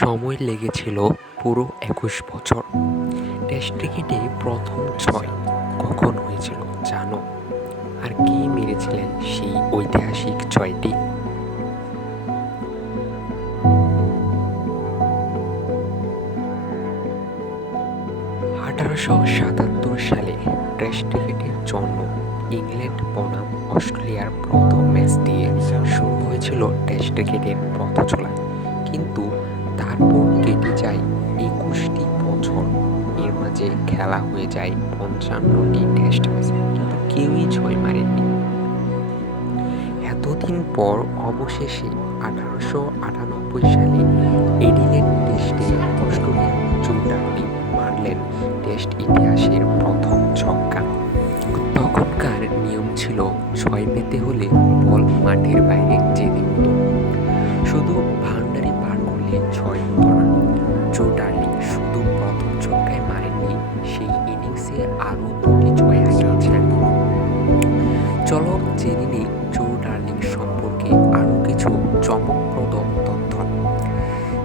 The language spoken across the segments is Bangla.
সময় লেগেছিল পুরো একুশ বছর। টেস্ট ক্রিকেটে প্রথম ছয় কখন হয়েছিল জানো? আর কে মেরেছিলেন সেই ঐতিহাসিক ছয়টি? আঠারোশো সাতাত্তর সালে টেস্ট ক্রিকেটের জন্ম ইংল্যান্ড, বনাম, অস্ট্রেলিয়ার প্রথম ম্যাচ দিয়ে শুরু হয়েছিল টেস্ট ক্রিকেটের পথ চলা কিন্তু তারপর কেটে যায় একুশটি বছর। এর মাঝে খেলা হয়ে যায় পঞ্চান্নটি টেস্ট ম্যাচ কিন্তু কেউই ছয় মারেননি। এতদিন পর অবশেষে আঠারোশো আটানব্বই সালে এডিলেড টেস্টে অস্ট্রেলিয়ার জুটারটি মারলেন টেস্ট ইতিহাসের প্রথম ছক্কা। তখনকার নিয়ম ছিল ছয় পেতে হলে বল মাঠের বাইরে। জো ডার্লিং শুধু প্রথম ছক্কায় মারেননি, সেই ইনিংসে আরও দুটি জয় হারিয়েছিলেন। চলো জেনে নিই জো ডার্লিং সম্পর্কে আরও কিছু চমকপ্রদ তথ্য।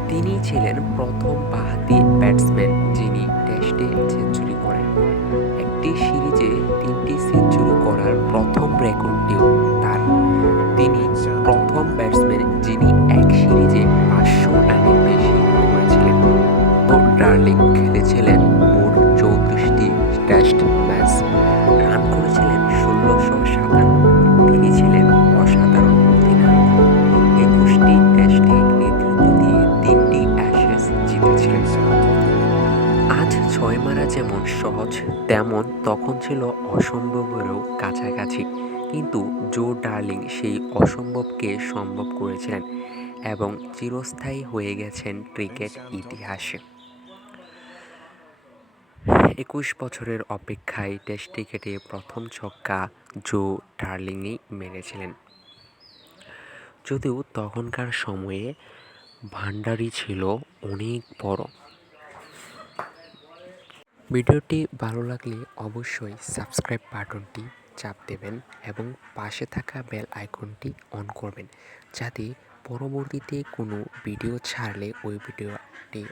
তিনি ছিলেন প্রথম বাহাতি ব্যাটসম্যান যিনি টেস্টে সেঞ্চুরি করেন। একটি টেস্ট ম্যাচ রান করেছিলেন ষোলোশো সাতান্ন। তিনি ছিলেন অসাধারণ অধিনায়ক। একুশটি টেস্টে নেতৃত্ব দিয়ে তিনটি অ্যাশেজ জিতেছিলেন। আজ ছয় মারা যেমন সহজ, তেমন তখন ছিল অসম্ভবেরও কাছাকাছি। কিন্তু জো ডার্লিং সেই অসম্ভবকে সম্ভব করেছিলেন এবং চিরস্থায়ী হয়ে গেছেন ক্রিকেট ইতিহাসে। একুশ বছরের অপেক্ষায় টেস্ট ক্রিকেটে প্রথম ছক্কা জো ডার্লিংই মেরেছিলেন। যদিও তখনকার সময়ে ভান্ডারি ছিল অনেক বড়। ভিডিওটি ভালো লাগলে অবশ্যই সাবস্ক্রাইব বাটনটি চাপ দেবেন এবং পাশে থাকা বেল আইকনটি অন করবেন, যাতে পরবর্তীতে কোনো ভিডিও ছাড়লে ওই ভিডিওটি